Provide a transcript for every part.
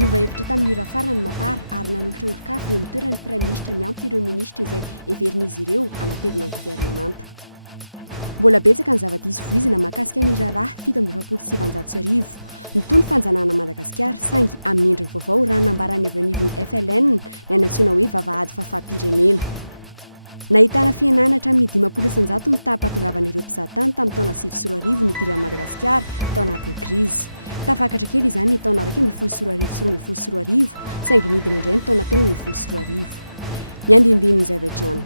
niova hevitra tamin'ny ora farany mapara ary nanolotra olon-kafa eo amin'ny toeran'ny prime ministra miampy ireo ministra izay heverin'izy ireo hanatevina ny governemanta. Mbola betsaka ny zava-diso voizina mahakasika ny raharaha 7,700 nitony fanjanahana Madagasikara saingy amin'ny endriny vaovao raha nambarany avy anivon'ny FLN ny antsoina hoe vavahady fahafahampirenena. Nahitana fiananatra amin'ny 10,900 ny tahampatongavan'ireo mpizahatany tamin'ny taona 2024 ny idiran'i Madagasikara tao anatin'ny krizy. Tafakatra kely izany ny taona 2024 saingy nidina indray ny taona 2024. Niandindininy izay vetrano.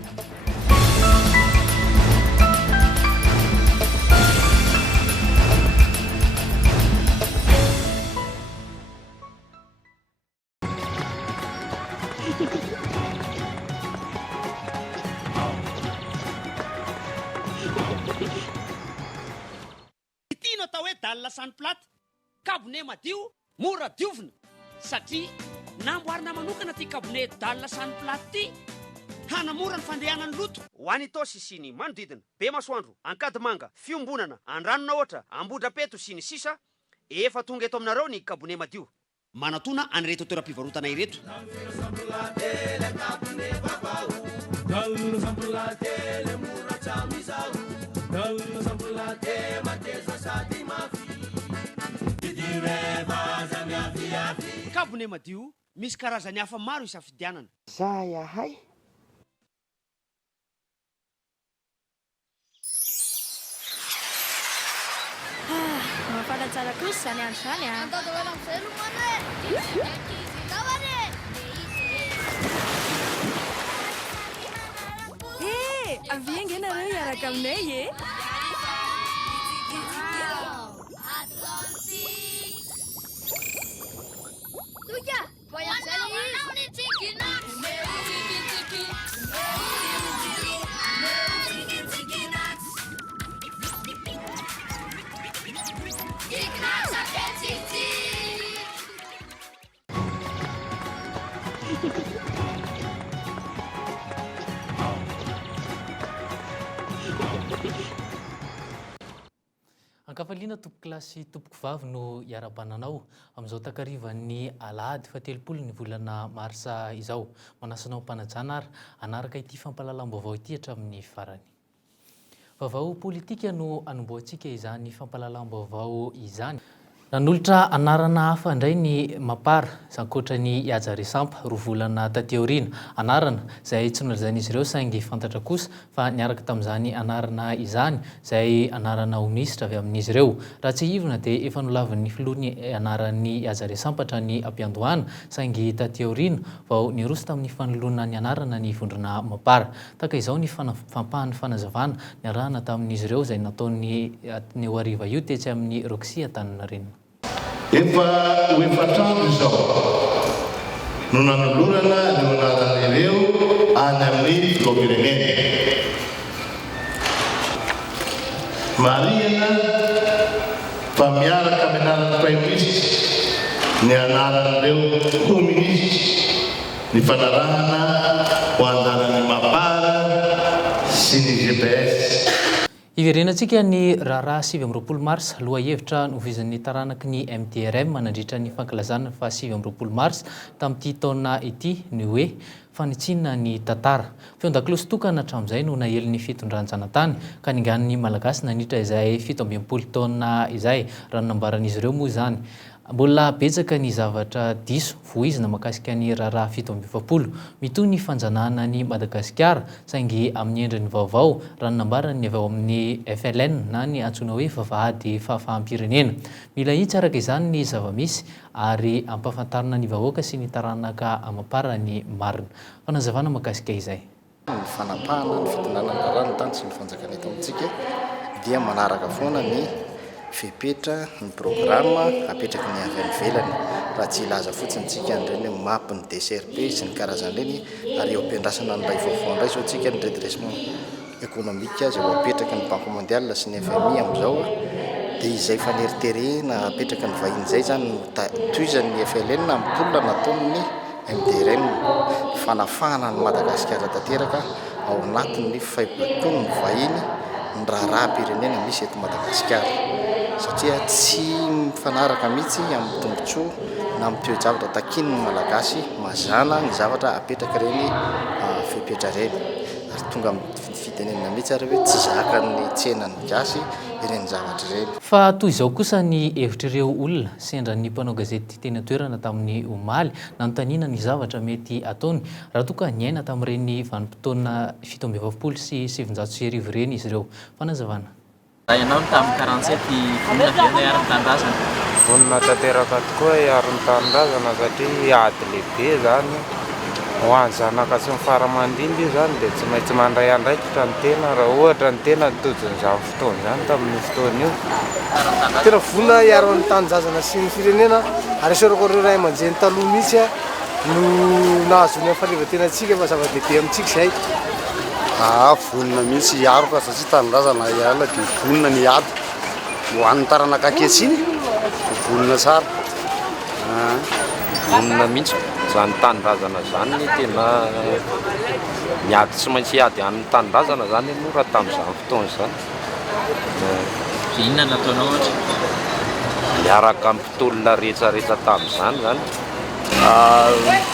Lasany platy kabone madio mora diovina satria namboarina manokana ty kabone lasany platy ty hanamora ny fandehanan'ny loto ho any tosy sy ny manodidina be masoandro ankady manga fiombonana andranona ohatra ambodrapeto sy ny sisa efa tonga eto aminareo ny kabone madio manatona anyreto toeram-pivarotana ireto kabone madio misy karazany hafa maro isafidianana za yahay mafana tsara kosa zany andro zany a aviengenareo iaraka aminay e Ankafaliana tompo klasy tompoko vavy no iarabananao amin'izao takarivan'ny alahady 17 ny volana marsa izao. Manasanao mpanajana ary anaraka ity fampalalam-baovao ity hatramin'ny farany. Vaovao politika no anomboantsika izany fampalalam-baovao izany. Nanolotra anarana hafa indray ny mapara ankoatra ny Ihaja Resampa roa volana taty aoriana anarana izay tsy nolazain'izy ireo saingy fantatra kosa fa niaraka tamin'izany anarana izany izay anarana minisitra avy amin'izy ireo. Raha tsy hivona dia efa nolavin'ny filohan'ny anaran'ny Ihaja Resampa hatrany ampiandohana saingy taty aoriana vao niroso tamin'ny fanoloana ny anarana ny vondrona mapara. Taka izao ny fampahany fanazavana niarahana tamin'izy ireo izay nataony eo hariva io tetsy amin'ny Roxy Antaninarenina. Efa hoefatrandro izao no nanolorana ny anaran'ireo any amin'ny filoham-pirenena. Marihana fa miaraka amin'ny anaran'ny praiminisitra ny anaran'ireo koministra ny fanarahana ho anjaran'ny mapara sy ny GPS. Iverenantsika ny raharaha 7 mars loha hevitra novizan'ny taranaky ny MDRM manandritra ny fankalazana fa 7 mars tamin'ity taona ity ny hoe fanitsinina ny tantara. Feon-dakiloha sy tokana hatramin'izay no nahely ny fitondran-janatany ka ningan'ny malagasy nanitra izay 17 taona izay raha nambaran'izy ireo moa izany. Mbola betsaka ny zavatra diso voizina mahakasika ny raharaha 17 mitoy ny fanjanahana ny Madagasikara saingy amin'ny endriny vaovao raha nambarany avy ao amin'ny FLN na ny antsoina hoe vavahady fahafahampirenena. Mila hitsy araka izany ny zava-misy ary ampafantarina ny vahoaka sy ny taranaka amapara ny marina. Fanazavana mahakasika izay. Ny fanapahana ny fitonanana ranotany sy ny fanjakana eto amintsika dia manaraka foana ny fepetra ny programa apetraky ny avy any velany raha tsy ilaza fotsiny tsika nireny mapy ny DCRP sy ny karazan'ireny ary eo ampiandrasana ny ray vaovao indray zao tsika ny redressement économique zay ho apetraky ny Banque mondiale sy ny FMI amin'izao dia izay faneriterena apetraky ny vahiny zay zany toizan'ny FLN ampola nataon'ny MDRM fanafahana ny Madagasikara tanteraka ao anatin'ny faibakony ny vahiny ny raharaha-pirenena misy eto Madagasikara satria tsy mifanaraka mihitsy amin'ny tombotsoa na mitoejavatra takininy malagasy mazana ny zavatra apetraka reny fepetra reny ary tonga fitenenina mihitsy ary hoe tsy zakany tsenany gasy ireny zavatra reny. Fa toy izao kosa ny hevitr'ireo olona sendra ny mpanao gazety teny toerana tamin'ny omaly nanontaniana ny zavatra mety ataony raha toa ka niaina tamin'ireny vanim-potoana 7 sy 700 reny izy ireo. Fanazavana. Ianao tamin'ny 47 vonina dia iarany tanindrazana. Vonina tanteraka tokoa iarany tanindrazana satria ady lehibe zany ho an'ny zanaka sy ny faramandimby io zany dia tsy maintsy mandray andraikitra ny tena raha ohatra ny tena tojin'izany fotoana zany tamin'ny fotoana io. Tena vonina iarany tanindrazana sy ny firenena ary isorako ireo ray aman-dreny taloha mihitsy no nahazony amin'ny fahaleovan-tena antsika fa zava-dehibe amintsika izay. Vonina mihitsy iaroko satria tanindrazana iala dia vonina ny ady ho an'ny taranaka ankehitsiny vonina tsara. Vonina mihitsy zany tanindrazana zany tena niady tsy maintsy ady amin'ny tanindrazana zany no raha tamin'izany fotoana zany. Inona nataonao ohatra? Miaraka amin'ny mpitolona rehetrarehetra tamin'izany zany.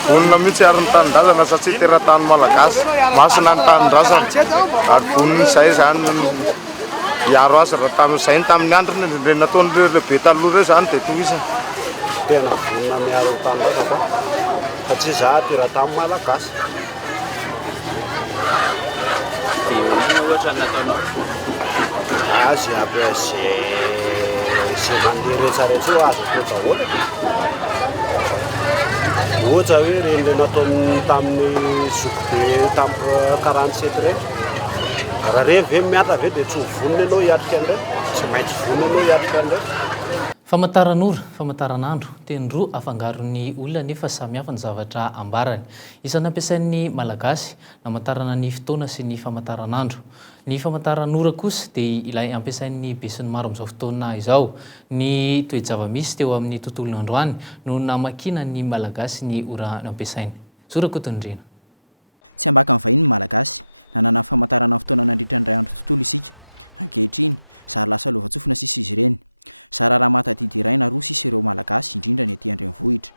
Vonina mihitsy iarany tanindrazana satria teratany malagasy masina ny tanindrazana ary vonina izay zany iaro azy raha tamin'izay ny tamin'ny androny re nataony lehibe taloha reo zany dia tohizana. Tena vonina miaro ny tanindrazana satria za teratany malagasy. Dia inona ohatra nataonao? Azy aby zay mandeha rehetrarehetra io azo atao daholo. Ohatra hoe reny le nataony tamin'ny zokobe tamin'ny 47 reny. Raha reny ve miatra ve dia tsy ho vonina ianao hiatrika andray, tsy maintsy vonina ianao hiatrika andray. Famantaran'ora, famantaran'andro, teny roa afangaron'ny olona nefa samihafa ny zavatra ambarany. Isan'ny ampiasain'ny malagasy namantarana ny fotoana sy ny famantaran'andro. Ny famantaran'ora kosa dia ilay ampiasain'ny be sy ny maro amin'izao fotoana izao. Ny toe-java-misy teo amin'ny tontolo androany no namakina ny malagasy ny ora ampiasainy. Sorakotondrena. Tsy ambaka ny vahiny ny malagasy nanana famantarana fotoana nandritra ny ray andro tontolo isika. Ankehitriny zary lasa lova-tsofina sisa izy ireny. Zara raha matadidy iray na roa sisa ireo malagasy indrindra ny etỳ andrenivohitra.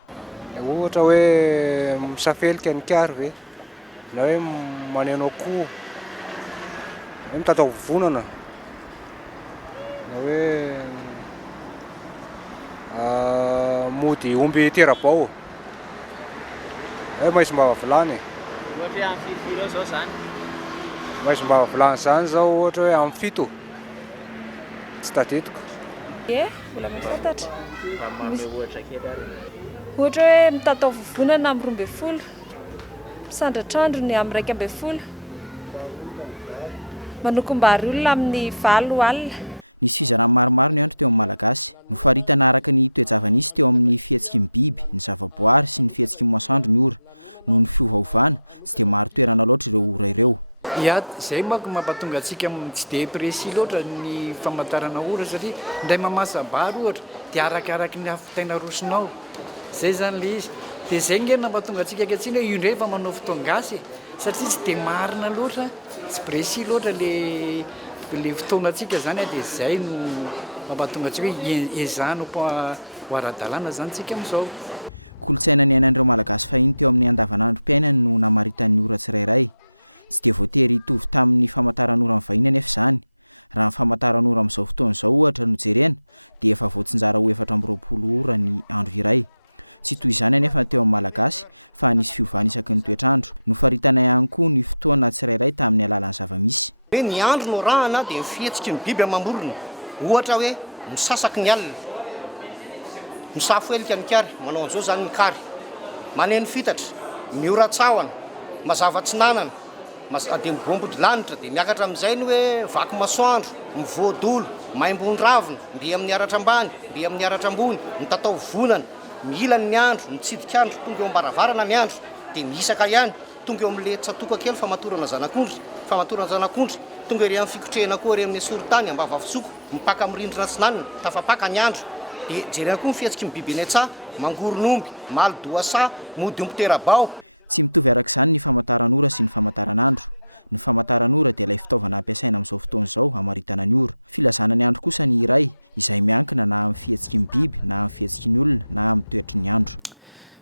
Ohatra hoe misafelika ny kiary ve na hoe maneno akoho hoe mitatao vonana na hoe mody omby terabao hoe maisy mba vilany. Ohatra hoe amin'ny firy zao zany? Maisy mba vilany zany zao ohatra hoe amin'ny 7 tsy tadidiko. Mbola mahafantatra. Manome ohatra kely ary. Ohatra hoe mitatao vovonana amin'ny 12, misandratr'androny amin'ny 1 manokom-bary olona amin'ny 9 alina. Nisy fizarana maromaro ny andro teo amin'ny malagasy no faritana araka ny toe-java-nisy teo amin'ny fihetsiky ny biby, ny zavaboary sy ny fihetsiky ny masoandro ny ora. Noho ny fiovaovana tsy dia maro toerana loatra ireo ora ireo. Izay manko mampatonga antsika tsy dia précis loatra ny famantarana ora satria ndray mamasabary ohatra dia arakaraky ny hafitaina rosinao. Zay zany le izy. Dia izay nge mampatonga antsika ankehitriny hoe io ndray efa manao fotoana gasy satria tsy dia marina loatra, tsy précis loatra le fotoana antsika zany dia izay no mampatonga antsika hoe ezahana ho ara-dalàna zany tsika amin'izao. Kolontsaina ny ainan'ireo malagasy fahiny teo amin'ny andavanandrom-piainany no namaritan'ny ora tsirairay. Tsy dia voatery hitovy tamin'ny famantaran'ora amin'ny vahiny anefa izany. Raha ny famantaran'ora amin'izao fotoana izao ohatra no jerena dia efa voatsinjara ho 420 ora ny andro iray. Tsy toy izany anefa teo amin'ny malagasy fa nisy fiovana isaky ny toetr'andro. Nofaritana ihany koa ny fotoana tsirairay tamin'ny alalan'ny zava-misy. Ny andro no rahana dia fihetsiky ny biby amam-borona. Ohatra hoe misasaky ny alina, misafoelika ny kiary, manao an'izao zany ny kary, maneno fitatra, mioratsahoana, mazava tsinanana, dia mibombody lanitra dia miakatra amin'izay ny hoe vaky masoandro, mivoadolo, maimbony ravina, mbi amin'ny aratra ambany, mbi amin'ny aratra ambony, mitatao vonana, miilany ny andro, mitsidika andro tonga eo ambaravarana ny andro, dia miisaka ihany tonga eo amin'le tsatoka kely famatorana zanak'ondry, tonga ery amin'ny fikotrehana koa ery amin'ny soritany ambavavitsoko, mipaka amin'ny rindrina tsinanana, tafapaka ny andro. Dia jerena koa ny fihetsiky ny biby eny an-tsaha, mangoron'omby, malodoasa, mody omby terabao. tsy mitovy arak'izany ny famantaran'ora sy ny famataran'andro. Ny famataran'ora dia ilay fitaovana ampiasaina amin'izao fotoana izao hamaritana ny ora. Filazana ny andro kosa ny iray izay miankina na amin'ny fihetsiky ny biby na amin'ny fihetsiky ny olona na amin'ny toetry ny andro.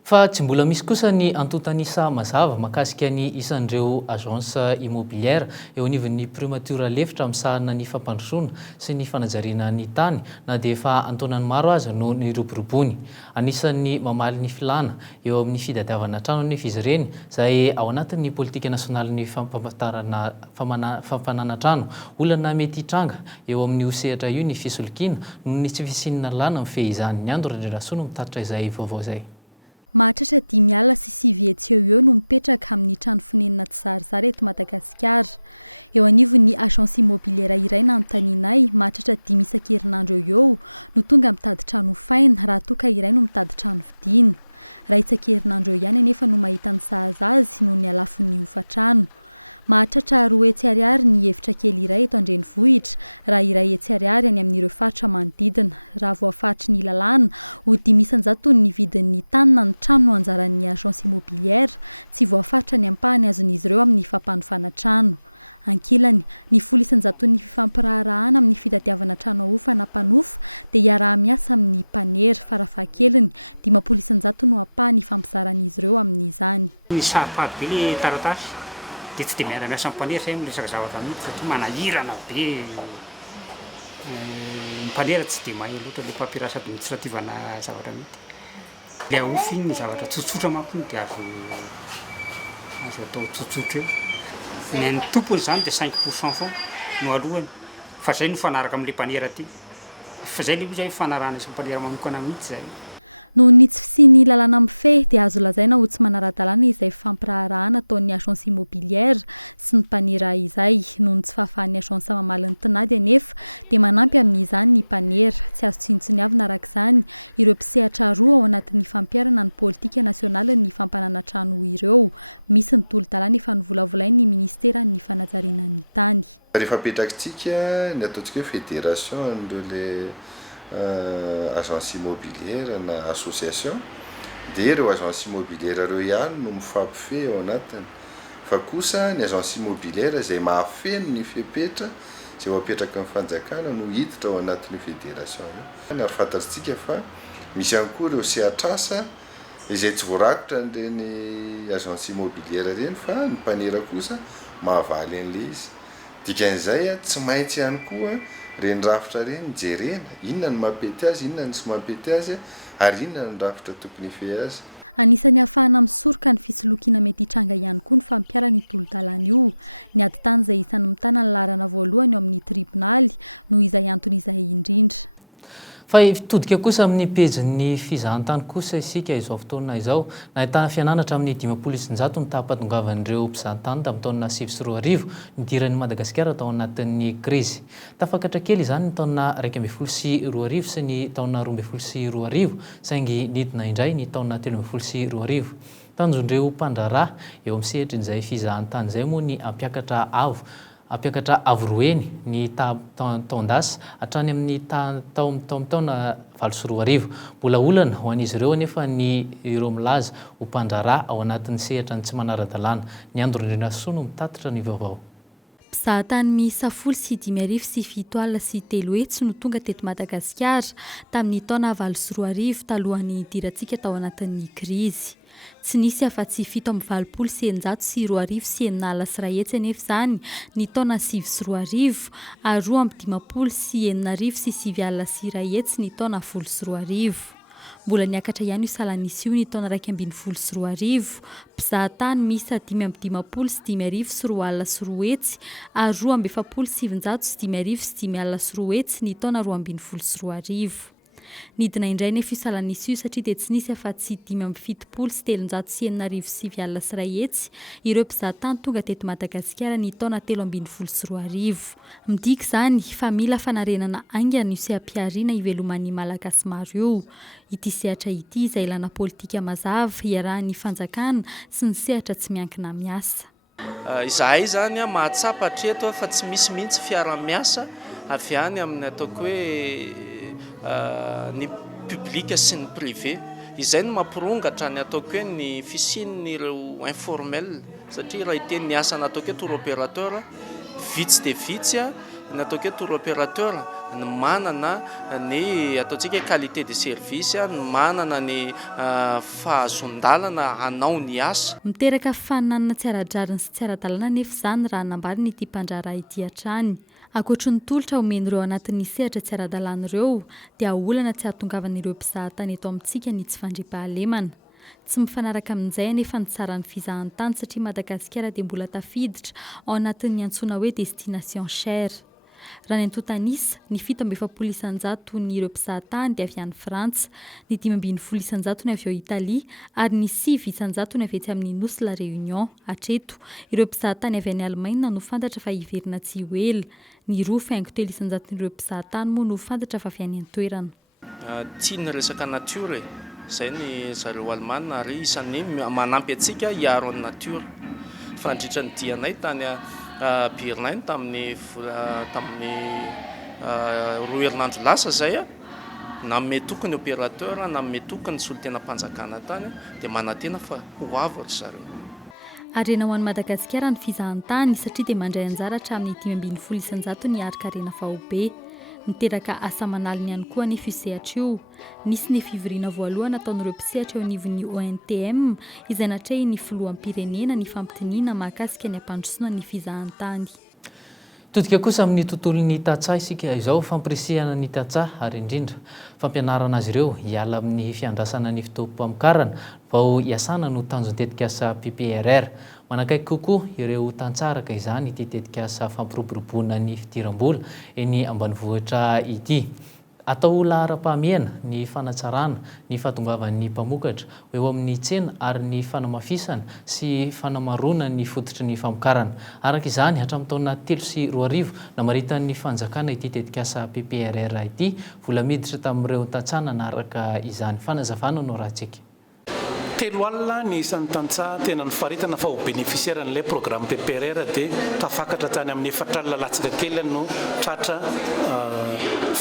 Fa tsy mbola misy kosa ny antontanisa mazava mahakasika ny isan'ireo agence immobilière eo anivon'ny primature lefitra misahana ny fampandrosoana sy ny fanajariana ny tany na dia efa antonany maro azy no ny roborobony. Anisan'ny mamaly ny filana eo amin'ny fitadiavana trano ny izy ireny izay ao anatin'ny politika nasionaly ny fampanana trano. Olana mety hitranga eo amin'ny osehatra io ny fisolokiana no ny tsy fisinina lana amin'ny fehizany. Ny andro Randrerasoa no mitatitra izay vaovao izay. Mahatratra 10 alina sy 9 hetsy eo no mipetraka amin'ny trano fonenina tsy zarizary eto Madagasikara. Eo anivon'ny agence immobilière iray nanontanianay mahatratra 10 isan-kerinandro eo no tonga mitady trano faina raha toa ka iray no mitady trano vidiana. Raha isan-kerinandro eo ihany anefa no mahita ny sahaza azy noho ny alafon'ny hofa-trano. Mahatratra 2 hetsy ariary ny efitra kely iray eto Andrenivohitra, raha iray hetsy ariary any amin'ireo faritra manodidina. Raha voafaritry ny lalàna ho 500 ny vidin'ny tany na ny trano no anjaran'ny agence immobilière, tsy voafaritra ny ampahany azon'izy ireo amin'ny fampanofana trano. Ankilany, ny 100 ny fifampirarahana amin'ny fitadiavana trano ahofa na mpanofa dia iaraha-miasa amin'ny mpanera farafahakeliny 500 no ampahany fampizaran'izy ireo amin'izany. Ny saropady be le taratasy dia tsy dia miara-miasa amin'ny mpanera izay miresaka zavatra mihitsy satria manahirana be. Ny mpanera tsy dia mahay loatra le papirasa administrative na zavatra mihitsy. Le ahofa iny ny zavatra tsotsotra manko dia azo atao tsotsotra eo. Ny tompony izany dia 5% foana no alohany. Fa izay no fanaraka amin'ilay mpanera aty. Fa izay ilay fanarahana sy mpanera manokana mihitsy izay. Noho ny tsy fisian'ny lalàna mifehy dia azo lazaina ho tsy manara-dalàna izay fampirarahana ataon'ny agence immobilière sy ny mpanera izay. Noho ny tsy fahafahan'ny agence mamaly ny tinady anefa dia manampy amin'izany ny mpanera. Tsy azo tsinontsiniavina arak'izany ireo mpisehatra roa ao anatin'ny fampiarana ny politika nasionaly ny fampanana trano ireo. Misy ny tolo-dalàna efa novolavolain'ny ministera ny fanajariana ny tany. Rehefa apetrakintsika ny ataontsika hoe fédération an'ireo agence immobilière na association dia ireo agence immobilière ireo ihany no mifampifehy ao anatiny. Fa kosa ny agence immobilière izay mahafeno ny fepetra izay apetraka amin'ny fanjakana no hiditra ao anatin'ny fédération io. Ary fantatsika fa misy ihany koa ireo sehatrasa izay tsy voarakotra an'ireny agence immobilière ireny fa ny mpanera kosa mahavaly an'ilay izy. Dikan'izay tsy maintsy ihany koa reny rafitra reny jerena inona ny mampety azy, inona ny tsy mampety azy ary inona ny rafitra tokony hifehy azy. Anisan'ny ahafahana misoroka ny fisolokiana mety hitranga ihany koa ny fampiarana io tolo-dalàna io. Ny ady tany izay isany mitana ny laharana voalohany eo amin'ny tribonaly noho izay antony izay indrindra. Fa todika kosa amin'ny pejin'ny fizahantany kosa isika izao fotoana izao nahitana fiananatra amin'ny 500 ny tahampatongavan'ireo mpizahantany tamin'ny taona 2024 nidiran'ny Madagasikara tao anatin'ny krizy. Tafakatra kely izany ny taona 2012 sy ny taona 2012 saingy nidina indray ny taona 2013. Tanjon'ireo mpandraraha eo amin'ny sehatrin'izay fizahantany izay moa ny ampiakatra avo roeny ny taondasa hatrany amin'ny taona 2012. Mbola olana ho an'izy ireo anefa ny ireo milaza ho mpandraraha ao anatin'ny sehatra ny tsy manara-dalàna. Ny Andro Randrerasoa no mitatitra ny vaovao. Mpizahatany miisa 10,507 alina sy 3 hetsy no tonga teto Madagasikara tamin'ny taona 2024 talohan'ny hidirantsika tao anatin'ny krizy. Tsy nisy afa-tsy 7,920 sy 2,9 alina sy 1 hetsy anefa izany ny taona 2024 ary 2,920 sy 9 alina sy 1 hetsy ny taona 2024. Mbola niakatra ihany io salanisa io ny taona 2022. Mpizahatany miisa 5,50 sy 5,000 sy 4 alina sy 2 hetsy ary 2,700 sy 5,000 sy 5 alina sy 2 hetsy ny taona 2022. Nidina indray nefa io salanisa io satria dia tsy nisy afa-tsy 5,70 sy 700 sy 9,000 sy 9 alina sy 1 hetsy ireo mpizahatany tonga teto Madagasikara ny taona 2022. Midika izany fa mila fanarenana aingana io seha-piariana iveloman'ny malagasy maro io. Ity sehatra ity izay ilana politika mazava iarahan'ny fanjakana sy ny sehatra tsy miankina miasa. Izahay zany mahatsapa hatreto fa tsy misy mihitsy fiara-miasa avy any amin'ny ataoko hoe ny publika sy ny privé izay no mampirongatra ny ataoko hoe ny fisian'ireo informel satria raha iteny ny asana ataoko hoe tour opérateur vitsy dia vitsy ny ataoko hoe tour opérateur ny manana ny ataontsika hoe qualité de service ny manana ny fahazondalana hanao ny asa miteraka fananana tsy ara-drariny sy tsy ara-dalàna nefa izany raha nambariny ity mpandrara ity hatrany ankoatry ny tolotra omen'ireo anatin'ny sehatra tsy ara-dalàna ireo dia olana tsy ahatongavan'ireo mpizahatany eto amintsika ny tsy fandriampahalemana tsy mifanaraka amin'izay anefa ny tsara ny fizahantany satria Madagasikara dia mbola tafiditra ao anatin'ny antsoina hoe destination chère raha ny antotanisa ny 7,7% ny ireo mpizahatany dia avy any Frantsa, ny 5,7% ny avy ao Italia ary ny 9% ny avy etsy amin'ny Nosy la Réunion. Hatreto ireo mpizahatany avy any Allemagne no fantatra fa hiverina tsy ho ela, ny 2,3% ireo mpizahatany moa no fantatra fa avy any an-toerana. Tia ny resaka natiora izay ny zareo Alemana ary isan'ny manampy antsika hiaro ny natiora. Fandritra ny dianay tany Berlin tamin'ny 2 herinandro lasa zay namme tokony opérateur namme tokony solotena mpanjakana tany dia manatena fa ho avy ry zareo. Arena ho an'i Madagasikara ny fizahantany satria dia mandray anjara hatramin'ny 5,7% ny arika-arena vahobe. Miteraka asa manalina ihany koa anefa io sehatra io. Nisy ny fivoriana voalohany ataon'ireo mpisehatra eo anivon'ny ONTM izay natrehy ny filoham-pirenena ny fampitiniana mahakasika ny ampandrosoana ny fizahantany. Todika kosa amin'ny tontolon'ny tantsaha isika izao fampirisihana ny tantsaha ary indrindra fampianarana azy ireo hiala amin'ny fiandrasana ny fitovam-pamokarana vao hiasana no tanjontetika asa PPRR. Manakaiky kokoa ireo tantsaha araka izany ity tetika asa fampiroboroboana ny fidiram-bola eny ambanivohitra ity. Atao lahara-pahamehana ny fanatsarana ny fahatongavan'ny mpamokatra eo amin'ny tsena ary ny fanamafisana sy fanamarona ny fototry ny famokarana. Araka izany hatramin'ny taona 2003 namaritan'ny fanjakana ity tetika asa PPRR ity vola miditra tamin'ireo tantsaha nanaraka izany. Fanazavana no rahantsika. 3 alina ny isan'ny tantsaha tena nifaritana fa ho bénéficiaire n'ilay programme PPRR dia tafakatra tany amin'ny 4 alina latsaka kely no tratra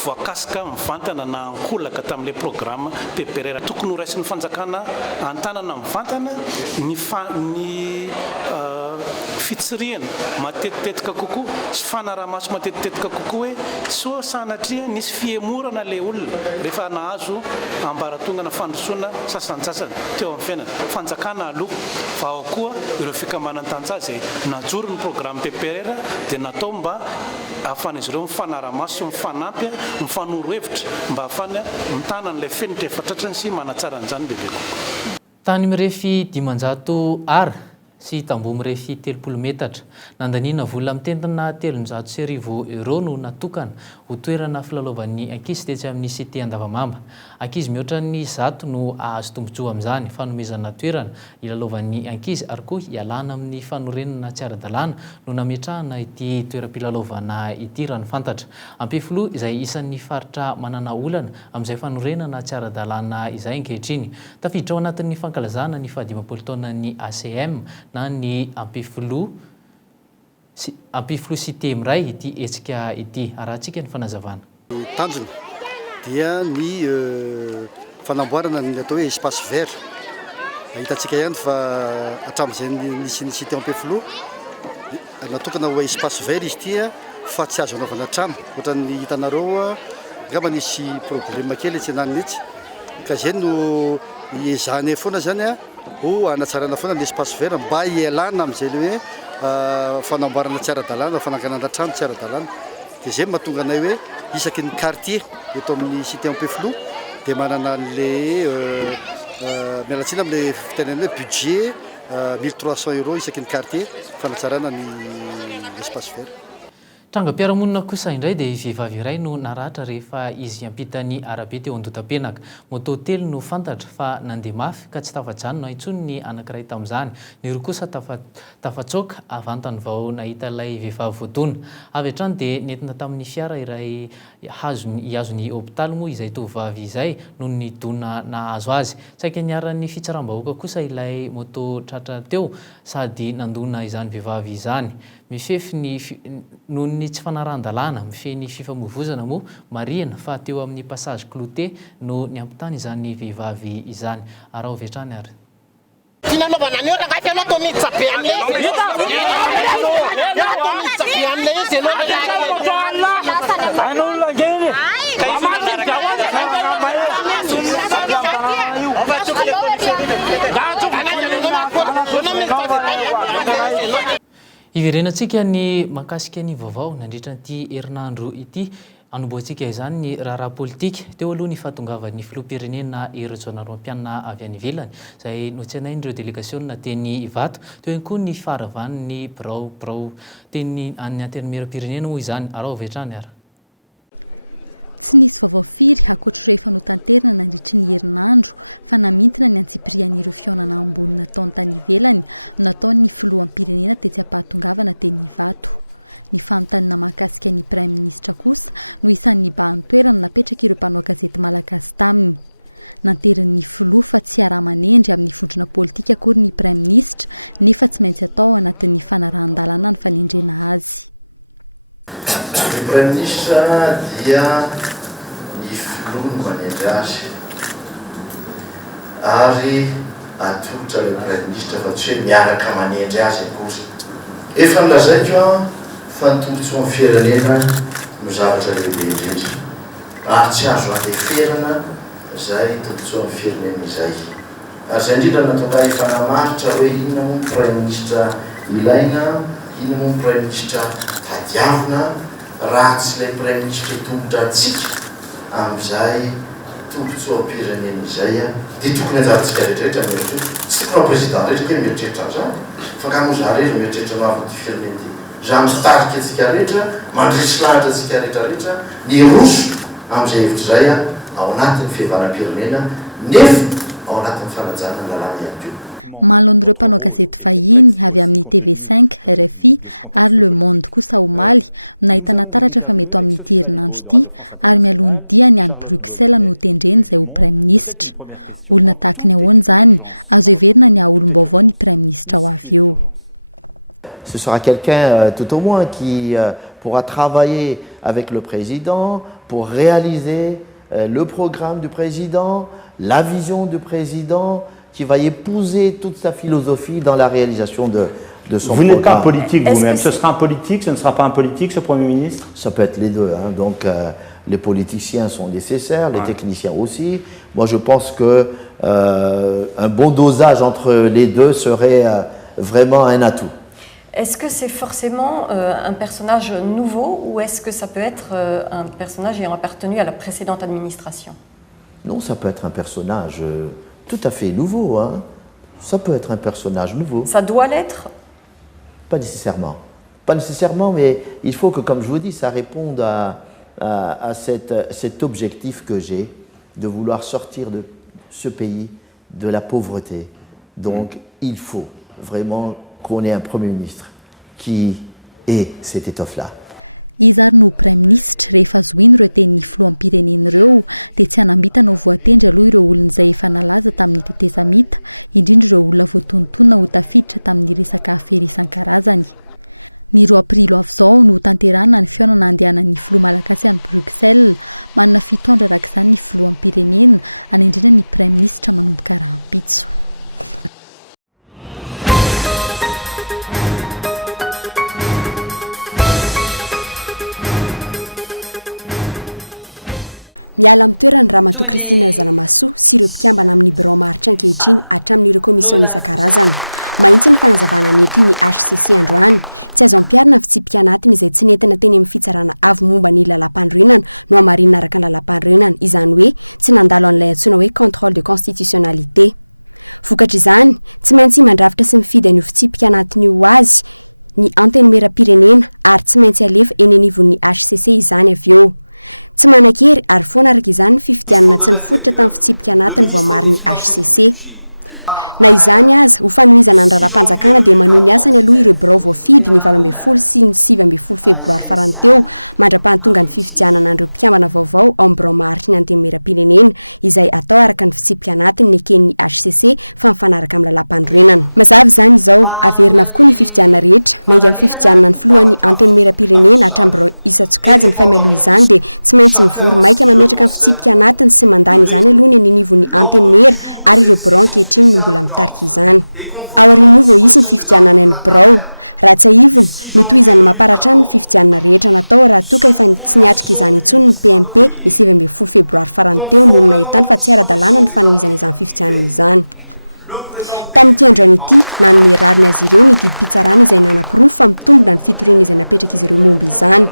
voakasika mivantana na ankolaka tamin'ilay programme PPRR. Tokony ho raisin'ny fanjakana antanana mivantana ny fitsiriana matetitetika kokoa sy fanaramaso matetitetika kokoa hoe soa sanatria nisy fiemorana le olona rehefa nahazo ambaratongana fandrosoana sasansasany teo amin'ny fiainana. Fanjakana aloha fa ao koa ireo fikambanana tantsaha izay najoro ny programme PPRR dia natao mba ahafahan'izy ireo mifanaramaso sy mifanampy mifanoro hevitra mba ahafahany mitana n'ilay fenitra efatratrany sy manatsara an'izany bebe kokoa. Tany mirefy 500 ara sy tamboho mirefy 30 metatra nandaniana vola mitendana 300,000 euro no natokana ho toerana filalaovan'ny ankizy tetsy amin'ny cité Andavamamba. Ankizy mihoatra ny 100 no ahazo tombotsoa amin'izany fanomezana toerana ilalaovan'ny ankizy ary koa hialana amin'ny fanorenana tsy ara-dalàna no nametrahana ity toeram-pilalaovana ity raha ny fantatra. Ampefiloha izay isan'ny faritra manana olana amin'izay fanorenana tsy ara-dalàna izay ankehitriny. Tafiditra ao anatin'ny fankalazana ny 15 taona ny ACM na ny ampifiloha cité miray ity hetsika ity. Arahantsika ny fanazavana. Tanjona dia ny fanamboarana ny atao hoe espace vert. Hitantsika ihany fa hatramin'izay nisy ny cité ampifiloha natokana ho espace vert izy ity fa tsy azo anaovana trano. Ohatran'ny hitanareo angamba nisy problème kely etsy ananiny etsy ka izay no iezahana foana zany ho anatsarana foana ny espace vert mba hialana amin'izay hoe fanamboarana tsy ara-dalàna fananganana trano tsy ara-dalàna. Dia izay mahatonga anay hoe isaky ny quartier eto amin'ny cité ampifiloha dia manana an'ilay mialatsina amin'ilay fitenenana hoe budget 1300 euro isaky ny quartier fanatsarana ny espace vert. Trangam-piarahamonina kosa indray dia vehivavy iray no naratra rehefa izy ampitany arabe teo an-Dota-penaka. Moto telo no fantatra fa nandeha mafy ka tsy tafa-janona intsony ny anankiray tamin'izany. Ny roa kosa tafatsoaka avantany vao nahita ilay vehivavy voadona. Avy hatrany dia nentina tamin'ny fiara iray hiazony hôpitaly moa izay tovovavy izay noho ny dona nahazo azy. Saika niaran'ny fitsaram-bahoaka kosa ilay moto tratra teo sady nandona izany vehivavy izany. Mifefy noho ny tsy fanaran-dalàna mifeny fifamoivoizana moa marihana fa teo amin'ny passage clouté no ny ampitany izany vehivavy izany araha ovetrany ary iverenantsika ny mahakasika ny vaovao nandritra nyity herinandro ity anomboantsika izany ny raharaha politika teo aloha ny fahatongavan'ny filoham-pirenena Ery-Jaunaroampianina avy any ivelany izay notsenain'ireo délégation teny Ivato teo ihany koa ny faravan'ny birao teny any antenimieram-pirenena moa izany araha ovetrany ary tsy nisy vaovao firy ankoatra rehefa notanterana nandritry ny herinandro fa namintina ny antsipirian'ireo fihaonana ambony nataony tany ivelany nataony filoham-pirenena tetsy ampahatongavana teny Ivato. Ny fanontaniana mahakasika ny Prime Ministre kosa no isan'ny bahan-toerana napetraka ireo mpanao gazety malagasy taminy. Nanteran'ny filoha fa tsy araha-manendry amin'ny fondrona politika akory ny Prime Ministre nefa tsy maintsy atao anatin'ny fanarahan-dalàna ny fanendrena azy. Ny Prime Ministre dia ny filoha no manendry azy ary atolotra le Prime Ministre fa tsy hoe miaraka manendry azy akory. Efa nilazaiko fa ny tombotsoa amin'ny firenena no zavatra lehibe indrindra ary tsy azo andeferana izay tombotsoa amin'ny firenena izay. Ary izay indrindra natonga efa namaritra hoe inona moa ny Prime Ministre ilaina, inona moa ny Prime Ministre tadiavina raha tsy ilay Prime Ministre tombotra antsika amin'izay tombotsoa am-pirenena izay dia tokony anjarantsika rehetrarehetra mieritrretra tsy tokony président rehetra ke mieritrretra an'izany fa ka moa za rehetra mieritrretra mahavy firenena ity za mitarika antsika rehetra mandrisy lahatra antsika rehetrarehetra ny roso amin'izay hevitra izay ao anatin'ny fihavanam-pirenena nefa ao anatin'ny fanajana lalàna ihany koa. Malon'ireo mpanao gazety vahiny avy amin'ny TV5, RFI ary Le Monde kosa omaly nahitana taratra fa mety amin'ity herinandro ity ary mialony dia ny any Bruxelles no tendreny izay ho Prime Ministre. Olona tahaka ny ahoana izany azo heverina ny aolom-baovao ny Prime Ministre ho avy eo. Ce sera quelqu'un tout au moins qui pourra travailler avec le président pour réaliser le programme du président, la vision du président, qui va épouser toute sa philosophie dans la réalisation de son programme. Vous n'êtes pas un politique vous-même, ce sera un politique, ce ne sera pas un politique, ce Premier ministre? Ça peut être les deux, hein. Donc les politiciens sont nécessaires, les techniciens aussi. Moi je pense qu'un bon dosage entre les deux serait vraiment un atout. Est-ce que c'est forcément un personnage nouveau ou est-ce que ça peut être un personnage ayant appartenu à la précédente administration? Non, ça peut être un personnage tout à fait nouveau. Hein. Ça peut être un personnage nouveau. Ça doit l'être? Pas nécessairement. Pas nécessairement, mais il faut que, comme je vous dis, ça réponde à cet objectif que j'ai de vouloir sortir de ce pays de la pauvreté. Donc, il faut vraiment qu'on ait un Premier ministre qui ait cette étoffe-là. Izary no Prime Ministre rehefa zoiny ireo tenin'ny filoham-pirenena ireo dia tsy hanambitana ho voatendry aloha ireo olona izay efa nalaza tamin'ny tetezamita, indrindra ireo olona voatonontonona ho tafiditra tamin'ny resaka afera isan-karazany. Ny 2 aprilo avy izao no tanterana ny fihaonana andehanan'ny filoha malagasy any Bruxelles, manana fitondra arak'izany ny filoham-pirenena anendrina ny Prime Ministre manomboka rahampitso. Miala amin'ny toerany Ramatoa Kristina Zanamasoa sy ireo mpikambana amin'ny birao maritra ankehitriny hatramin'ireo komisiona isan-karazany. Mahitsy ny fanazavana nety ny HCC androany. Tsy azo ampiarina fa tsy mpianatiny izay tsy nentina teny amin'ny fitsarana avy momba ny lalam-pandroenana no hamarinina araka ny lalam-pandroenana, izany hoe tsy nandalo an'ilay antsoina hoe contrôle de constitutionnalité. Vokatra izany, tsy maintsy mandrafitra sy mifidy an'io fitsi-mpianatiny ho azy ny antenimieram-pirenena ary tsy maintsy alefa eny anivon'ny HCC izany avy eo. Tsy manan-kery ary foana araka izany ny fifidianana tsy nifototra tamin'ny fitsi-mpianatiny voamariny HCC. na izany azy ho fanohizana ny raharam-panjakana dia manohy ny asany aloha ireo birao voafidy ny 12 sy ny 9 febroary farany teo mandra-pahatonga ny fifidianana an'ireo mpikambana vaovao ao amin'ny birao maharitry ny antenimieram-pirenena izay atao araka ny fitsipika-anatiny ny eken'ny HCC fa mifanaraka amin'ny lalam-pandroenana. Mazava izany izao averina avokoa ny fifidianana rehetra mainga amin'ny fifidianana ny filohan'ny antenimieram-pirenena hatramin'ny birao Isa-Tsokajiny fa mialoha izany dia tsy maintsy mivory maika mametraka ny fitsipika-anatiny sy mandany izany aloha ny anivon'ny antenimera ary ireo birao ankehitriny no mbola mitarika izany. Ao aoriana vao isy ny fifidianana ny birao raha tsy aivina no tohizany mampaharatra ny fifidianana rehetra natao raha toka efa tsy niatrika izany intsony ny PMP ny 9 febroary farany teo noho nahitany fa tsy ara-dalàna ny fanohizana izany fifidianana izany. Tamin'ity androany ity nanome rariny azy ireo ny didim-pitsarana izay nanam-pirofo fa mitombona ny fitoriana izay napetraka izy ireo momba izany.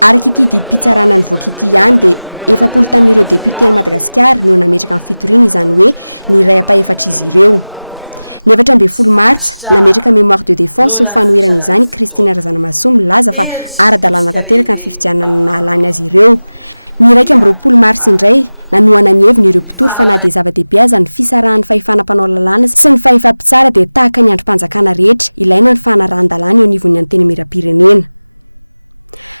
Araka ity didim-pitsarana nivoaka ity ihany dia 70 tamin'ireo député ny Madagasikara no nametraka amin'ny fitoriana izany hoe ny iray apa-efatra izy ireo. Ny 18 Martsa nametraka mémoire de défense ho fanoherana izany Christine Razanamaso milaza fa ara-dalàna tanteraka ny fifidianana nahalany azy ireo. Ny 20 Martsa indray nanohana ny heviny ireo mpitory fa na dia zava-dehibe aza ny fisarahan'ny fahefanam-panao lalàna sy ny fahefampitsara dia tahaka ny androm-panjakana rehetra ilaina ny fanarahan-dalàna eo anivon'ny antenimieram-pirenena.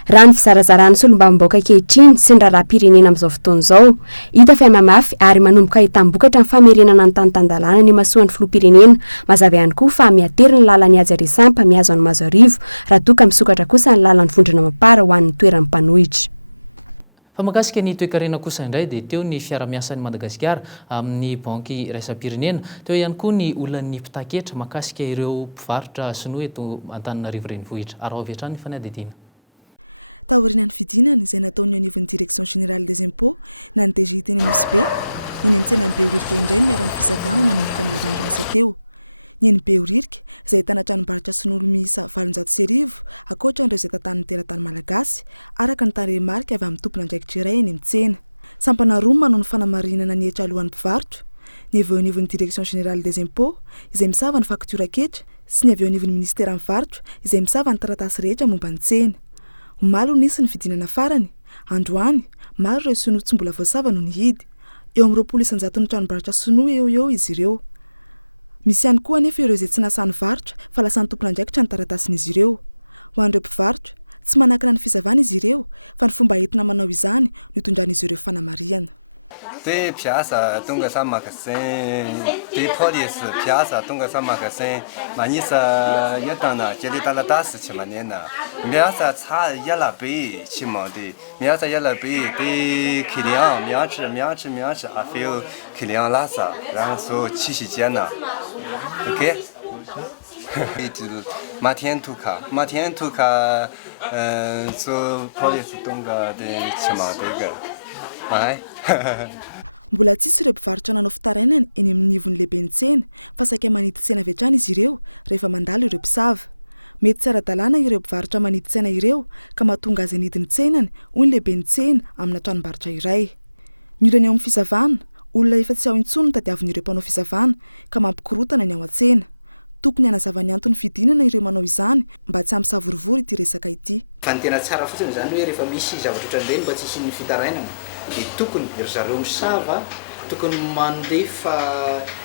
Raha ny fizarazarana solombavambaoka ankehitriny sy ny raharaham-pirenena amin'izao fotoana izao hita fa mafy ary manomboka hitam-bokatra ny famerenana ny tany-tany-dalàna ny masoan'ny filoha-pirenena mazava ihany koa fa miatery ny lalan'ny Aja Resampa mihazo any Mazarivo raha toka misokatra kosa ny lalan'ny vondrona mapara ho an'ny toeran'ny mpanohitra. Fa mahakasika ny toe-karena kosa indray dia teo ny fiara-miasan'ny Madagasikara amin'ny banky iraisam-pirenena teo ihany koa ny olon'ny mpitaketra mahakasika ireo mpivarotra sinoa eto Antananarivo renivohitra ary ao avy hatrany ny fanadidina. Taorian'ny fidinana izay nataony anivon'ny Direction Générale des Impôts na ny DG teny MSB ny an-tsena ny Beoririka indray miara-ny fizavana nanomboka ny randrasa teo. Ny Beoririka izay ahitana tranombarotra sinoa miisa 700 ankoatran'ireo izay tantan'ny teratany malagasy araka ny tarehimarika avy amin'ny tompona andraikitra iray eny an-tsena. Sampana roa manao ny fanamarinana ny hetra alohan'ny mpivarotra ny avy eo anivon'ny Direction Générale des Impôts izay misava ny faktura ketra sy ny avy eo anivon'ny ministera mivarotra izay misava ny taratasy rehetra momba ny tsena. Malo nisy ny fidinana farany, androany, maro ireo sinoa tsy mbola voasava no nihidy. Eo amin'ny 20,000 ny tranombarotra sinoa eo izy ireo. Misy ihany koa anefa ireo izay tsy nasan'ny varotra fa lasa ny tompona andraikitra ny taratasin'izy ireo. Ho an'ireo mpivarotra, tsy manakana ny fizavana izy ireo fa ny fomba entina manao izany no itondran'izy ireo fanamariana. Te piasa tonga sa magasin, te police piasa tonga sa magasin, manisa yatana kely talatasy tsy manena. Miasa tsara yala be tsy mandeha. Miasa yala be te client miatra afeo client lasa raha so tsisy jana. OK? Matin tuka so police tonga de tsy mandeha. Ai. Mbola tsisy ireo mpivarotra nanao fitarainana eny amin'ny nivon'ny lehibe ny tsena fa saika maniditra tsena avy hatrany izy ireo rehefa mandalo ireo mpisava. Mety tsy ara-dalàna ireo mpivarotra maniditra tsena ireo ka mahatonga azy anidiny tsenany hoy ny lehibe ny tsena amina tranombarotra iray. Ny ao amin'ny fizavana, olona efa tsy ao intsony no tadiavin'ireo mpanao fizavana ka mampikorotana ny ao an-tsena. Tokony hanazava ny antony fidinana ireo manao izany mba tsy hampisavorivory ity resaka ity. Fa ny tena tsara fotsiny izany hoe rehefa misy zavatra ohatran'ireny mba tsy hisy fitarainana dia tokony ry zareo misava tokony mandefa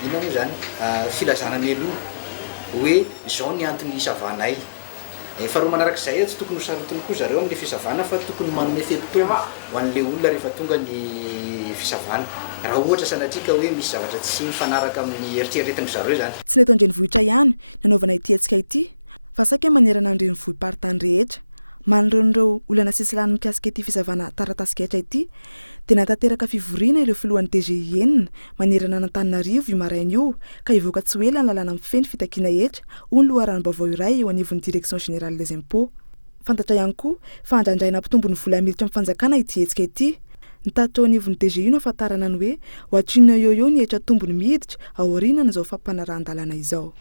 inona moa izany filazana mialoha hoe izao ny antony hisavanay. Faharoa manarak'izay tsy tokony hosarotiny koa zareo amin'ny fisavana fa tokony manome fetotoana ho an'ilay olona rehefa tonga ny fisavana. Raha ohatra sanatrika hoe misy zavatra tsy mifanaraka amin'ny eritreretin'ny zareo izany. Tsy neto an-drenivohitra ihany nanaovana ity hetsika ity fa saika manerana ny renivohim-paritany rehetra. Manireo olana sisilany mikasika ity fizavana taratasiketra ity dia natanteraka fivoriana ireo filohan'ny DGIN manerana n'Antananarivo io maraina io ka ivoaka tsy ho ela ny lalàna mifeny fitakiana hetra hoy ny loharanom-baovao iray eo anivon'ny Direction Générale des Impôts. Fantatra ihany koa fa andraindraina ampitombo ny vola miditra amin'ny fanjakana ity hetsika ity. Ny tatao anivon'ny DGI no ahafantarana ny hoe ho atrinina eo ny hetra tombony miditra ao aorianana izao fampanarahan-dalàna izao.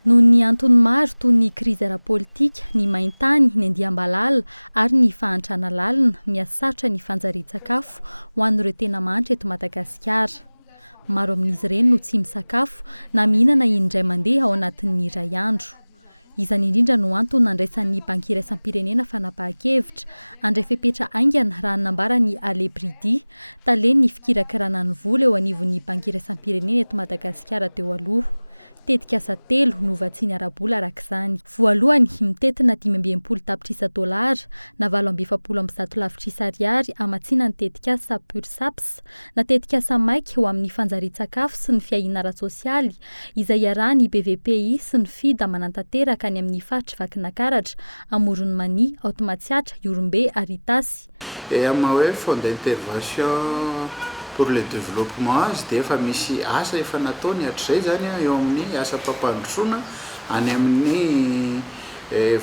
Noho ny antony maro toy ny krizy ara-politika, ny maintany, ny andiam-balala ary ny fahantrana lalina miasarotra ny fanjarian-tsakafo ho an'ireo tena manitra eto Madagasikara. Maro amin'izy ireny no tsy misakafo na mihinana indray mandeha ao anatin'ny iray andro. izany indrindra no antony nandraisan'ny banky iraisam-pirenena fanapahan-kevitra andray fepetra aingana raha nambarany Alebridi taleny ny fikirakirana ny vola eo anivon'ny banky iraisam-pirenena eto Madagasikara teo aloha. Tetikasa 3 no vatsiny arabola arak'izany. Voalohany mitetina $500 tapitrisa na $770 lafitrisa ariary amatsina ny tetikasa Pursaps na tetikasa maiky ho amin'ny fanjarian-tsakafo sy ny fiahiana ara-sosialy izay iarahany BVPI sy ny FID manantanteraka any amin'ny faritra Vakinankaratra, Amoron'ny Mania, Aotomatsiatra, Iorombe ary Itasy. Ama hoe fonds d'intervention pour le développement izy dia efa misy asa efa nataony hatr'izay zany eo amin'ny asa mpampandrosoana any amin'ny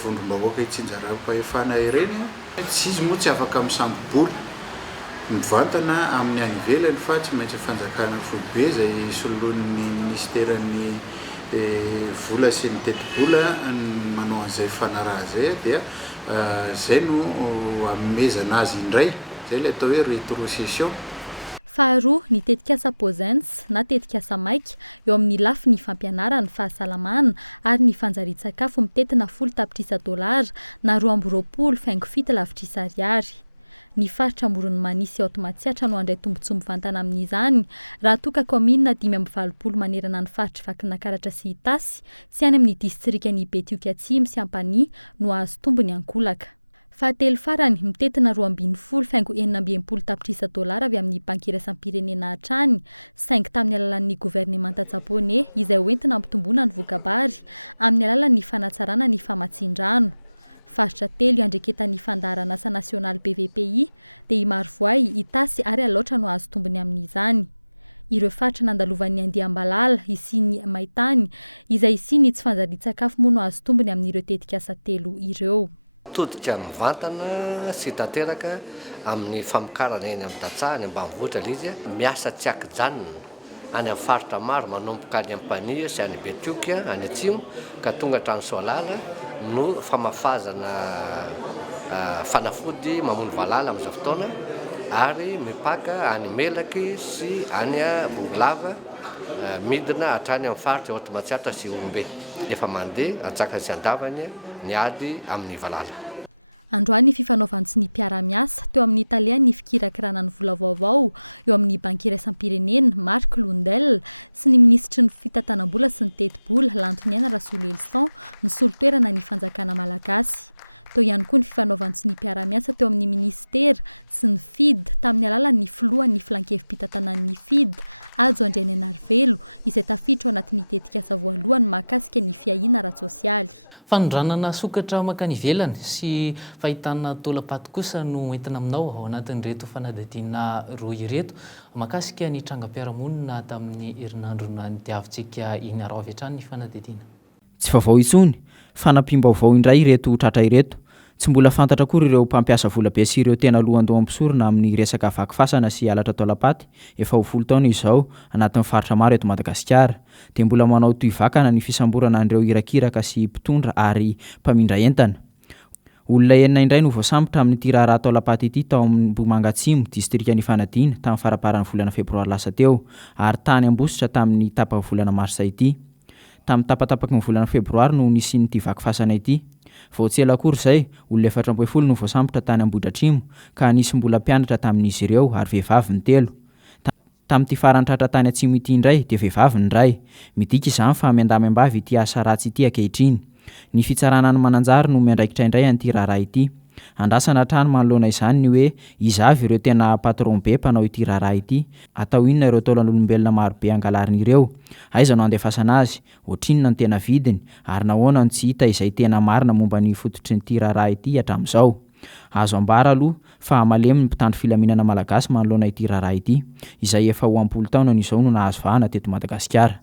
vondrom-bahoaka itsinjaram-pahefana ireny. Tsy izy moa tsy afaka misamboboly mivantana amin'ny any ivelany fa tsy maintsy fanjakana foibe izay soloan'ny ministeran'ny vola sy ny teti-bola manao an'izay fanaraha zay dia zay no amezana azy indray, zay le atao hoe rétrocession. Faharoa ny tetikasa Pozens na tetikasa maiky eo amin'ny lafiny fampianarana, fahasalamana ary ny fanjarian-tsakafo mitetina $10 tapitrisa na $220 lafitrisa ariary. Ny faritra Amoron'ny Mania sy Aotomatsiatra no andray tombontsoa mivantana amin'izany raha toka komina 520 manerana ny faritra Vakinankaratra sy Itasy sy any amin'ny distrikany Betioka Atsimo sy Ampania no azo tombony ankolaka. Fahatelo farany mitetina $220 tapitrisa avy amin'ny banky iraisam-pirenena hatrany saingy tamin'ny alalan'ny gouvernemanta japonais izay hoentina ampitomboana ny vokabary amin'ny alalan'ny fanatsarana ny famatsin-drano. Faritra 3 andreketan'ny fandaharana asa nasionaly BVPI dia Imarovoay, Itasy ary Alaotra no azo tombony amin'izany. Ireo faritra nandalovan'ny Andiambalala, Isiny, Maitany izay Isiny tsy fanjarian-tsakafo moa no azo tombony amin'ireo tetikasa 3 ireo. Todika mivantana sy tanteraka amin'ny famokarana eny amin'ny Datsa any ambanivohitra ilay izy miasa tsy akijanona any amin'ny faritra maro manomboka any Ampania sy any Betioka any Atsimo ka tonga hatrany Soalala no famafazana fanafody mamono valala amin'izao fotoana ary mipaka any Melaky sy any Bongolava midina hatrany amin'ny faritra Aotomatsiatra sy Iorombe efa mandeha atsaka sy andavany ny ady amin'ny valala. Androany fifanaovany sy ny mpiara-miasa teo amin'ny Italia ny fikirakirana ny vola vaovao eo amin'ny banky iraisam-pirenena Marc Lundell sy ny ministry ny fitantanam-bola sy ny teti-bola Lantoniana Rasolo Elson ny solotoerana ny fanjakana malagasy. Teo ihany koa ny fifanaovany sy ny mpiara-miasa teo amin'ny ministera sy ny FID tamin'ny alalan'ny filohan'ny filankevim-pitantanan'ny FID Ajo Andriananarivelo izay tafiditra ao anatin'ny tetikasa voalohany mahakasika ny fiahiana ara-sosialy. Fanondranana sokatra makany ivelany sy fahitana taolapaty kosa no entina aminao ao anatin'ireto fanadihadiana roa ireto mahakasika ny trangam-piarahamonina tamin'ny herinandro nadiavintsika iny arao avy hatrany ny fanadihadiana. Tsy vaovao intsony, fanampim-baovao indray ireto tratra ireto. Tsy mbola fantatra kory ireo mpampiasa vola be sy ireo tena lohandoha ampisorona amin'ny resaka vakifasana sy alatra taolapaty efa ho 10 taona izao anatin'ny faritra maro eto Madagasikara dia mbola manao toy vakana ny fisamborana an'ireo irakiraka sy mpitondra ary mpamindra entana. Olona enina indray no voasambotra amin'ity raharaha taolapaty ity tao amin'ny Mpumalanga Atsimo distrikan'ny Fanadina tamin'ny faraparan'ny volana febroary lasa teo ary tany ambositra tamin'ny tapaka volana marsa ity. Tamin'ny tapatapaky ny volana febroary no nisy n'ity vakifasana ity. Vao tsy ela akory izay, olona 470 no voasambotra tany Ambohidratrimo ka nisy mbola mpianatra tamin'izy ireo ary vehivavy ny 3. Tamin'ity farany tratra tany Atsimo ity indray dia vehivavy ny 2. Midika izany fa miandamy-ambavy ity asa ratsy ity ankehitriny. Ny fitsarana ny mananjary no miandraikitra indray an'ity raharaha ity. Andrasana hatrany manoloana izany ny hoe iza avy ireo tena patron be mpanao ity raharaha ity, atao inona ireo taolan'olombelona maro be angalariny aiza no andefasana azy, ohatrinona ny tena vidiny ary nahoana no tsy hita izay tena marina momba ny fototry nyity raharaha ity hatramin'izao. Azo ambara aloha fa malemy ny mpitandro filaminana malagasy manoloana ity raharaha ity izay efa ho 10 taona n'izao no nahazo vahana teto Madagasikara.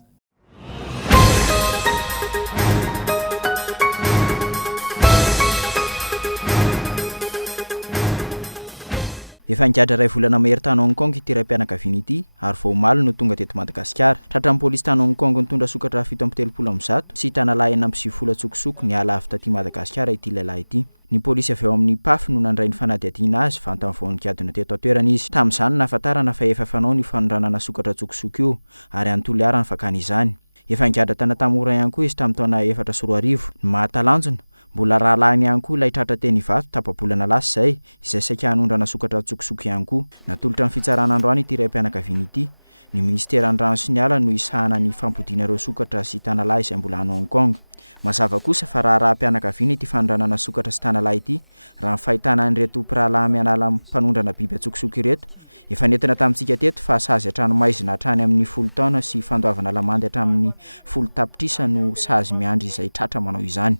Efa ngiadra ray volana mahery tany Hong Kong ity raim-pianakaviana ity ary vao omaly no tonga teto Madagasikara. Tratran'ny pôlisy tany Hong Kong nitondra sokatra 730 sy tanalahy 9 tsokosoko ny ala avy taty Madagasikara ity lehilahy ity. Ny pôlisy avy eo amin'ny PAF no nandray ny fanadihadiana azy vantany vao nikadina teto atoerana izy. Tamin'izany nahafantarana fa efa fanao ny fanondranana sokatra tsokosoko io ary anontolo ara ny fakana izany. efa ngiadra tana tamora ihany koa izy tamin'ny taona 4 ny mahatalanjona mbola rahalahiny ihany koa ilay tratra teny ivato tapabolana lasa izay saika hanondrana sokatra tsokosoko ihany koa natolotra ny fitsarana androany ity raim-pianakaviana ity ny ministera ny rano sy ny ala no isahana ny fampodiana ireo sokatra sy tanalahy izay mbola any Hong Kong. Mazava kosa fa raha raha-mpianakaviana ity fanondranana sokatra sy tanalahy ity raha ny fahitana an'ireto mpirahalahy mianala mpanondrana biby atsokosoko ireto efa nentina tamintsika teto fa sazy hatranomaizina hatrany amin'ny 10 taona sy fandoavana lamandy hatramin'ny 10 tapitrisa no sazy miandry izay tratra manao izany.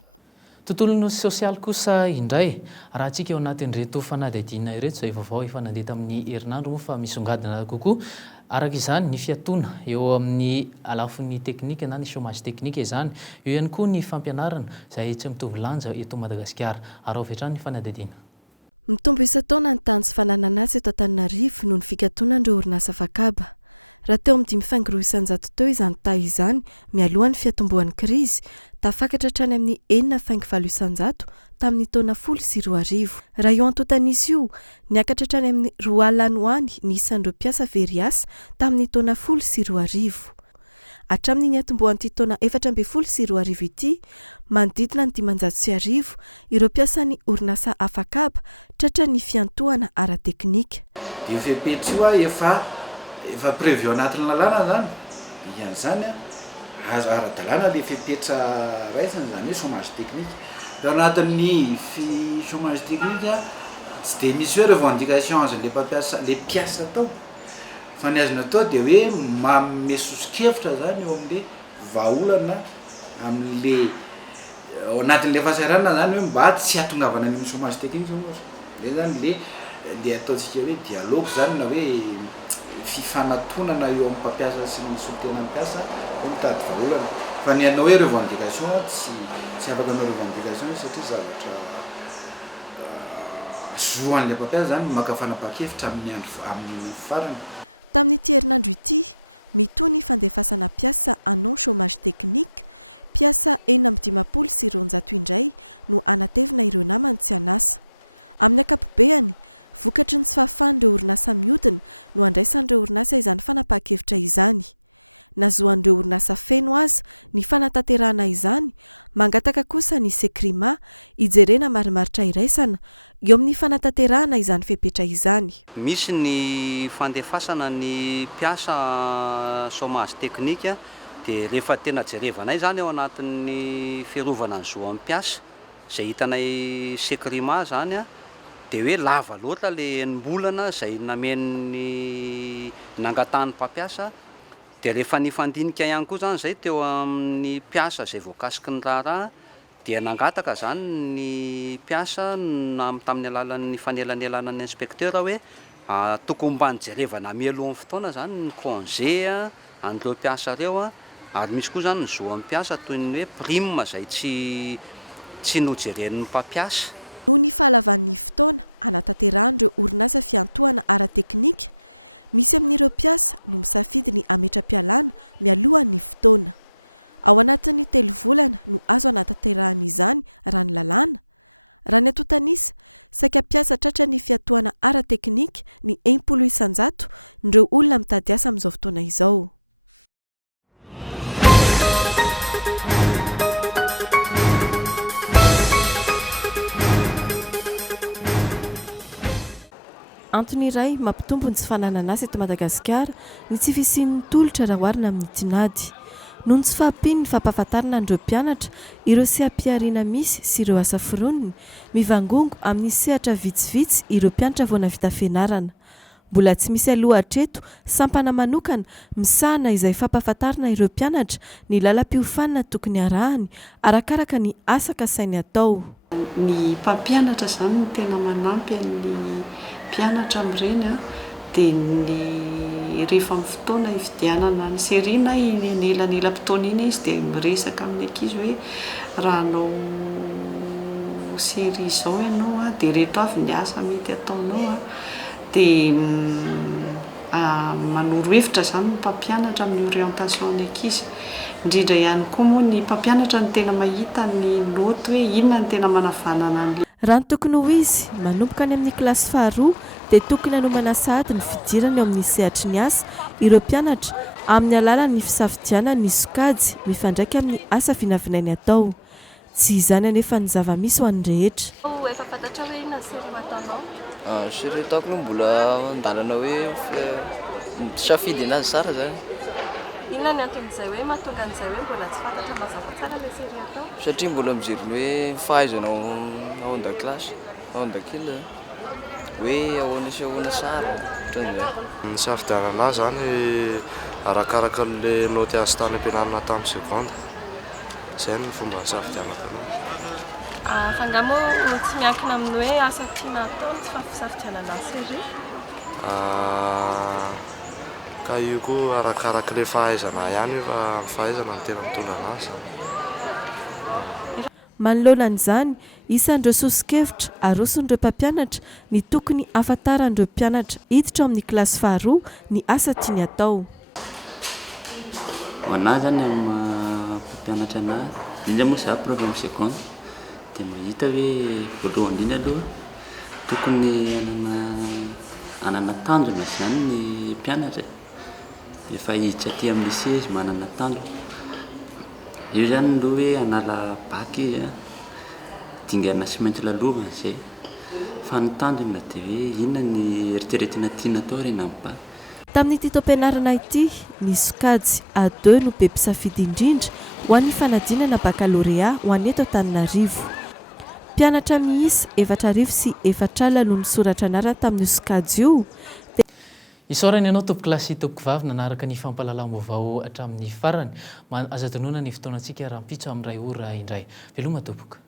Tontolon'ny sosialy kosa indray raha antsika eo anatin'ireto fanadihadiana ireto izay vaovao efa nandeha tamin'ny herinandro moa fa misongadina kokoa araka izany ny fiatoana eo amin'ny alafon'ny teknika na ny chômage teknika izany eo ihany koa ny fampianarana izay tsy mitovy lanja eto Madagasikara ary avy hatrany ny fanadihadiana. Mitombo isa-taona ny tany sy fananana azy eto Antananarivo noho ny fikatoanan'ireo orinasa fakaba. Raha teo amin'ny 5.900 teo izany tahy izany mialohan'ny fiatombohan'ny krizy tafakatra hatrany amin'ny 4.900 tamin'ny taona 2020. Raha io antotan'izy io niakatra hatrany amin'ny 2 alina ho any ny isan'ireo mpiasa very asa tamin'ny taona 2020. Hatramin'ny atombohan'ity taona 2020 ity manodidina ny 500,000 ireo mpiasan'ny orinasa afakaba tratra ny fiantohana ara-teknika. Io fepetra io efa prévu anatin'ny lalàna zany ian'izany azo ara-dalàna le fepetra raisany zany hoe chômage technique. Eo anatin'ny chômage technique tsy dia misy hoe revendication azon'le mpampiasa le mpiasa tao fa ny azony atao dia hoe manome sosokevitra zany eo amin'le vahaolana amin'le ao anatin'le fahasahiranana zany hoe mba tsy hatongavana ny chômage technique le zany le ataontsika hoe dialogue zany na hoe fifanantonana eo amin'ny mpampiasa sy ny solitena mpiasa ho mitady vahaolana fa ny anao hoe revendication tsy afaka anao revendication satria zavatra zoan'le mpampiasa zany maka fanapa-kevitra amin'ny farany. Tamin'ity herinandro ity mitony fandefasana mpiasa anao chômage technique mpiasa 450 indray no anatevina ireo namany tsy anasa. Amin'ny ankapobeny vokatry ny tsy fahafahan'ireo orinasa mihodina no andraisan'ireo orinasa izany fanapa-kevitra izany. Nazoan'ireo orinasa feno aza ny fanatanterahana izany mangataka kosa ny sekrima ijerena marimaritra iraisana eo amin'ny fanatanterahana izany fepetra izany. Misy ny fandefasana ny mpiasa chômage teknika dia rehefa tena jerevanay zany ao anatin'ny fiarovana ny zo amin'ny mpiasa izay hitanay sekrima zany dia hoe lava loatra le enimbolana izay namen'ny nangatahany mpampiasa dia rehefa nifandinika ihany koa zany izay teo amin'ny mpiasa izay voakasiky ny raharaha dia nangataka zany ny mpiasa tamin'ny alalan'ny fanelanelana ny inspecteur hoe tokony mba nijerevana mialohan'ny fotoana zany ny congé an'ireo mpiasa ireo ary misy koa zany ny zo amin'ny mpiasa toy ny hoe prime izay tsy nojeren'ny mpampiasa. Noho ny fahalavan'ny fotoana anatanterahana orinasa fiantohana ara-teknika misy amin'ireo mpiasa no misafidy ny ametra-pialana mialohan'ny fotoana. Ao anatin'ny 3 volana no azo anatanterahana izany raha ny lalàna. Raha ny atotanisa saika mpiasa tratra ny fiantohana ara-teknika ny 1.900 ireo olona mitady asa amin'izao fotoana izao. Antony iray mampitombo ny tsy fananana asa eto Madagasikara ny tsy fisian'ny tolotra raha oharina amin'ny tinady. Noho ny tsy fahampiany ny fampahafantarana an'ireo mpianatra ireo seha-piariana misy sy ireo asa foroniny mivangongo amin'ny sehatra vitsivitsy ireo mpianatra vao navita fianarana. Mbola tsy misy aloha hatreto sampana manokana misahana izay fampahafantarana ireo mpianatra ny lalam-piofanana tokony arahany arakaraka ny asa kasainy atao. Ny mpampianatra zany no tena manampy ny mpianatra amin'ireny dia ny rehefa amin'ny fotoana hividianana ny serina elanela-potoana iny izy dia miresaka amin'ny ankizy hoe raha anao série izao ianao dia reto avy ny asa mety ataonao dia manoro hevitra zany ny mpampianatra amin'ny orientation ny ankizy. Indrindra ihany koa moa ny mpampianatra ny tena mahita ny loto hoe inona ny tena manavanana an'ilay. Raha ny tokony ho izy manomboka ny amin'ny kilasy faharoa dia tokony hanomana sahady ny fidirana eo amin'ny sehatry ny asa ireo mpianatra amin'ny alalan'ny fisafidianany ny sokajy mifandraika amin'ny asa vinavinainy atao tsy izany anefa ny zava-misy ho an'ny rehetra. Efa fantatra hoe inona sery matanao? Sery ataoko no mbola andalana hoe safidy anazy tsara zany. Inona ny anton'izay hoe mahatonga an'izay hoe mbola tsy fantatra mazava tsara ilay sery atao? Satria mbola mijery hoe fahaizanao ao an-dakilasy, ao an-dakila hoe ahoana sy ahoana tsara ohatran'izay. Ny safidianana zany arakaraka le noty azy tany ampianarana tamin'ny seconde. Zay ny fomba safidianako anazy. Fangamo tsy miankina amin'ny hoe asa tiana atao tsy fa fisafidianana sery? Ka io koa arakaraka le fahaizana ihany fa fahaizana ny tena mitondra anazy. Manoloana an'izany isan'ireo sosikevitra aroson'ireo mpampianatra ny tokony afantaran'ireo mpianatra hiditra amin'ny kilasy faharoa ny asa tiany atao. Ho anahy zany amin'ny mpampianatra anahy indrindra moa za preuve amin'ny seconde dia mahita hoe voalohany indrindra aloha tokony anana tanjona zany ny mpianatra. Efa hiditra aty amin'ny lycée izy manana tanjona. Io zany aloha hoe hanala bac izy dingana sy maintsy lalovana izay. Fa ny tanjona dia hoe inona ny eritreretina tiana atao reny amin'ny bac. Tamin'ity taom-pianarana ity ny sokajy A2 no be mpisafidy indrindra ho an'ny fanadinana baccalauréat ho an'ny eto Antananarivo. Mpianatra miisa 4,000 sy 4,000 no nisoratra anarana tamin'ny sokajy io. Isaorany ianao tompoko lasy tompoko vavy nanaraka ny fampahalalam-baovao hatramin'ny farany. Aza tonona ny fotoanantsika raha mpitso amin'ny ray ora indray. Veloma tompoko.